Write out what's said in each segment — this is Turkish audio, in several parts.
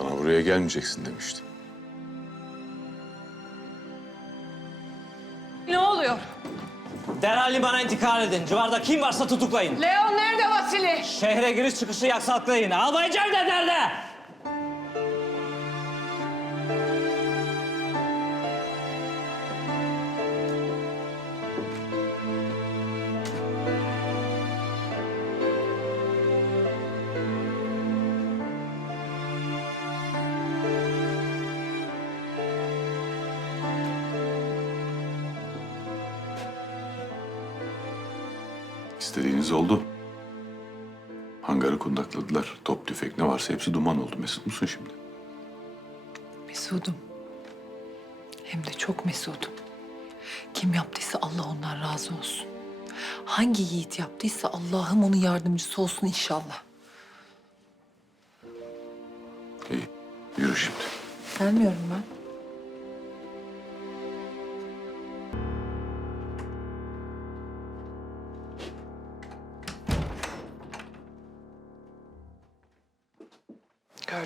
Sana buraya gelmeyeceksin demiştim. Ne oluyor? Derhal limana intikal edin. Civarda kim varsa tutuklayın. Leon nerede Vasili? Şehre giriş çıkışı yasaklayın. Albay Cevdet nerede? İstediğiniz oldu. Hangarı kundakladılar. Top tüfek ne varsa hepsi duman oldu. Mesut musun şimdi? Mesudum. Hem de çok mesudum. Kim yaptıysa Allah ondan razı olsun. Hangi yiğit yaptıysa Allah'ım onun yardımcısı olsun inşallah. İyi. Yürü şimdi. Gelmiyorum ben.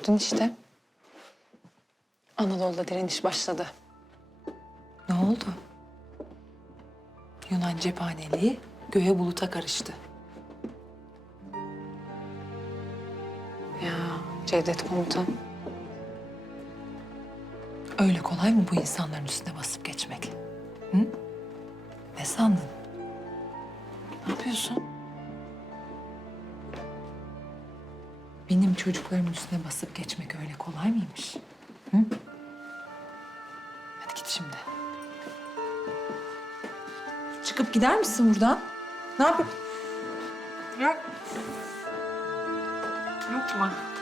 Gördün işte. Anadolu'da direniş başladı. Ne oldu? Yunan cephaneliği göğe buluta karıştı. Ya Cevdet komutan. Öyle kolay mı bu insanların üstüne basıp geçmek? Hı? Ne sandın? Ne yapıyorsun? Benim çocuklarımın üstüne basıp geçmek öyle kolay mıymış? Hı? Hadi git şimdi. Çıkıp gider misin buradan? Ne yapıyor? Yok. Yapma. Yapma.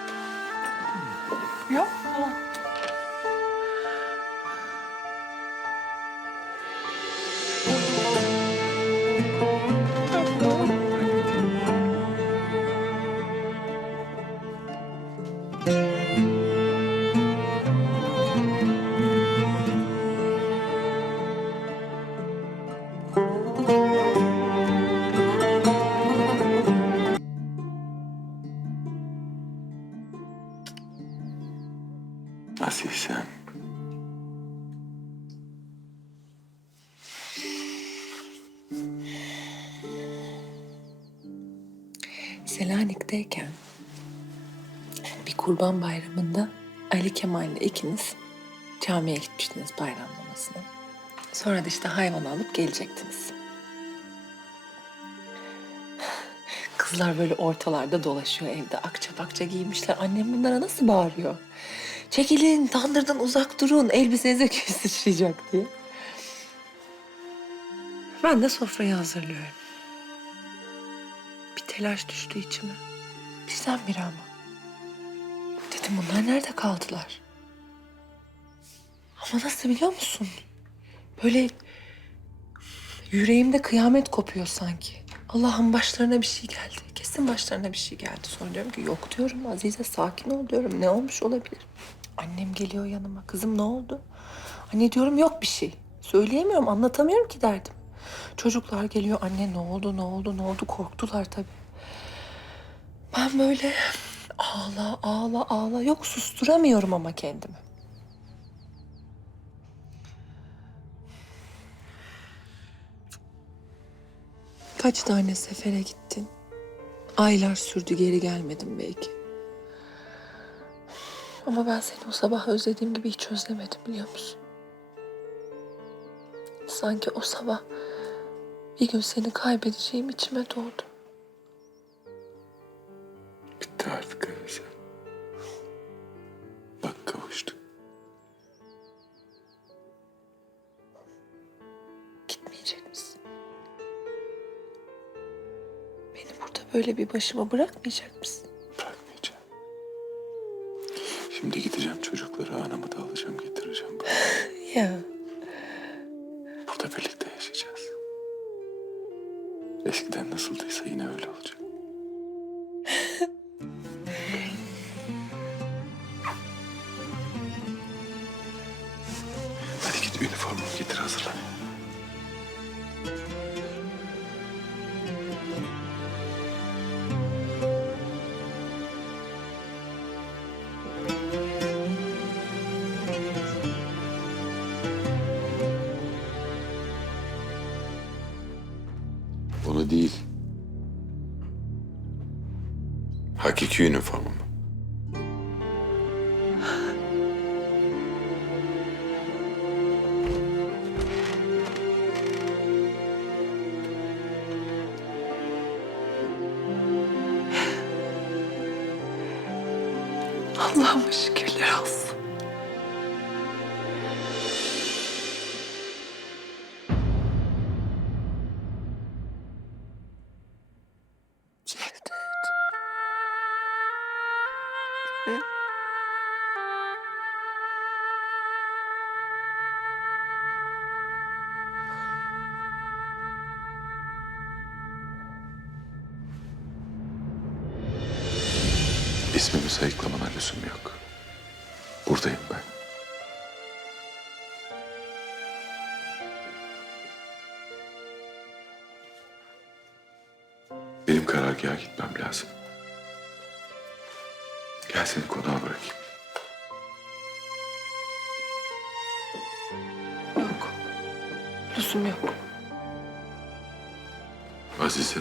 Selanik'teyken bir kurban bayramında Ali Kemal'le ikiniz camiye gitmiştiniz bayram namazına. Sonra da işte hayvan alıp gelecektiniz. Kızlar böyle ortalarda dolaşıyor evde. Akça pakça giymişler. Annem bunlara nasıl bağırıyor? Çekilin, tandırdan uzak durun. Elbisenize küs sıçrayacak diye. Ben de sofrayı hazırlıyorum. Telaş düştü içime. Birdenbire ama. Dedim bunlar nerede kaldılar? Ama nasıl biliyor musun? Böyle yüreğimde kıyamet kopuyor sanki. Allah'ım başlarına bir şey geldi. Kesin başlarına bir şey geldi. Sonra diyorum ki yok diyorum Azize sakin ol diyorum. Ne olmuş olabilir? Annem geliyor yanıma. Kızım ne oldu? Anne diyorum yok bir şey. Söyleyemiyorum, anlatamıyorum ki derdim. Çocuklar geliyor. Anne ne oldu, ne oldu, ne oldu? Korktular tabii. Ben böyle ağla, ağla, ağla. Yok susturamıyorum ama kendimi. Kaç tane sefere gittin? Aylar sürdü geri gelmedim belki. Ama ben seni o sabah özlediğim gibi hiç özlemedim biliyor musun? Sanki o sabah bir gün seni kaybedeceğim içime doğdu. Bitti artık Azize. Bak kavuştuk. Gitmeyecek misin? Beni burada böyle bir başıma bırakmayacak mısın? Değil. Hakiki üniformamı. Allah'ıma şükürler olsun. Buradayım ben. Benim karargaha gitmem lazım. Gel seni konağa bırakayım. Yok. Lüzum yok. Azize,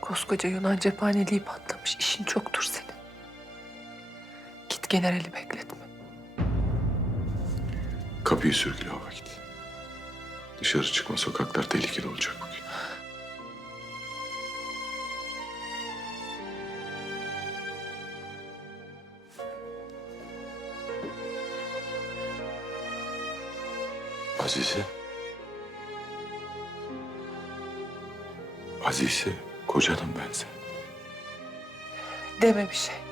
Koskoca Yunan cephaneliği patlamış. İşin çoktur senin. Generali bekletme. kapıyı sürgüle o vakit. Dışarı çıkma, sokaklar tehlikeli olacak bugün. Azize. Azize, kocanım ben sen. Deme bir şey.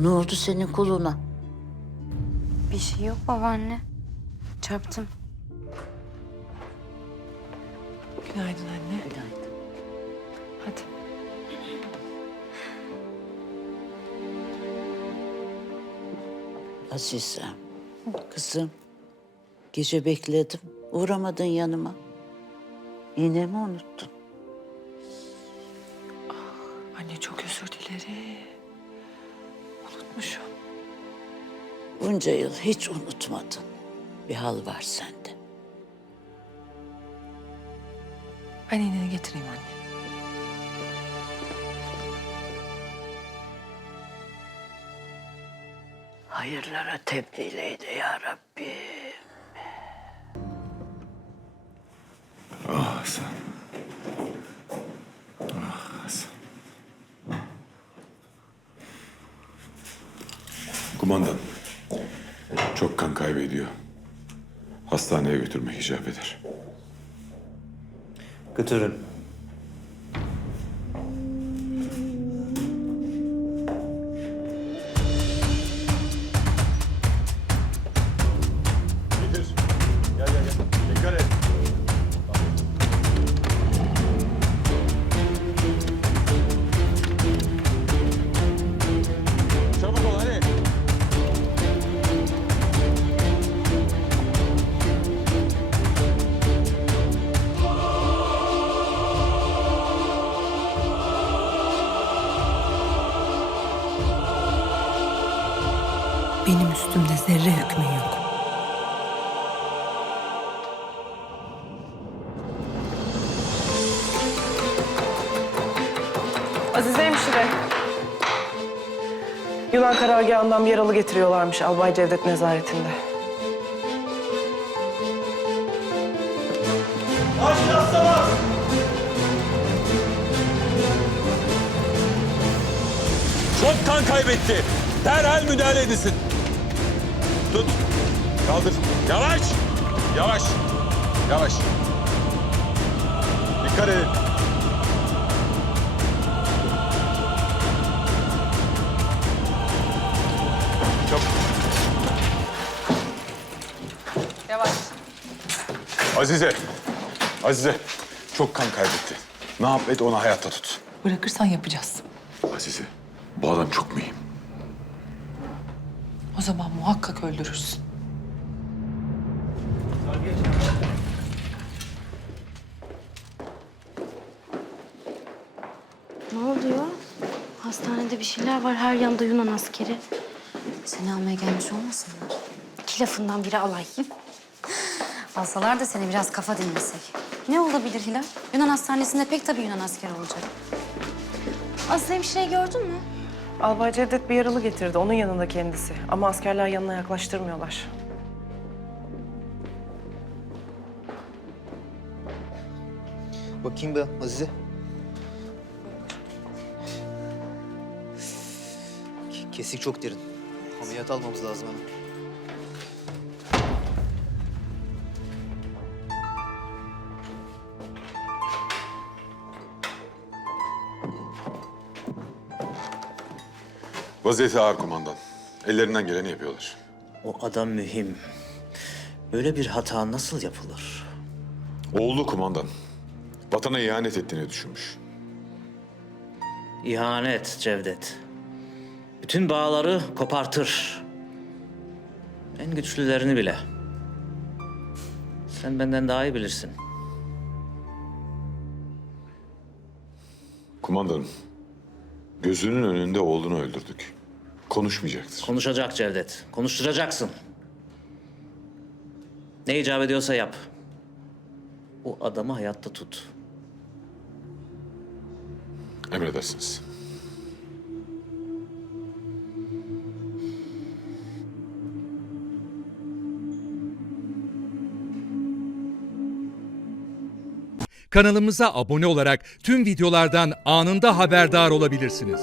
Ne oldu senin koluna? Bir şey yok babaanne. Çarptım. Günaydın anne. Günaydın. Hadi. Azize. Kızım. Gece bekledim. Uğramadın yanıma. İğnemi unuttun. Anne çok özür dilerim. Unutmuşum. Bunca yıl hiç unutmadın. Bir hal var sende. Ben iğneni getireyim anne. Hayırlara tebdil eyle ya Rabbi. Kaybediyor. Hastaneye götürmek icap eder. Götürün. Üstümde zerre hükmün yok. Azize hemşire. Yunan karargahından bir yaralı getiriyorlarmış Albay Cevdet nezaretinde. Çok kan kaybetti. Derhal müdahale edilsin. Tut. Kaldır. Yavaş. Yavaş. Yavaş. Dikkat edin. Çabuk. Yavaş. Azize. Azize. Çok kan kaybetti. Ne yap et onu hayatta tut. Bırakırsan yapacağız. Azize. Bu adam çok mühim. O zaman muhakkak öldürürsün. Ne oluyor? Hastanede bir şeyler var. Her yanda Yunan askeri. Seni almaya gelmiş olmasınlar? İki lafından biri alay. Alsalar da seni biraz kafa dinlesek. Ne olabilir Hilal? Yunan hastanesinde pek tabii Yunan askeri olacak. Azize hemşireyi gördün mü? Albay Cevdet bir yaralı getirdi. Onun yanında kendisi. Ama askerler yanına yaklaştırmıyorlar. Bakayım be Azize. Ke- Kesik çok derin. Ameliyat almamız lazım hemen. Vaziyeti ağır kumandan. Ellerinden geleni yapıyorlar. O adam mühim. Böyle bir hata nasıl yapılır? Oğlu kumandan. Vatana ihanet ettiğini düşünmüş. İhanet Cevdet. Bütün bağları kopartır. En güçlülerini bile. Sen benden daha iyi bilirsin. Kumandanım. Gözünün önünde oğlunu öldürdük. Konuşmayacaktır. Konuşacak Cevdet. Konuşturacaksın. Ne icap ediyorsa yap. O adamı hayatta tut. Emredersiniz. Kanalımıza abone olarak tüm videolardan anında haberdar olabilirsiniz.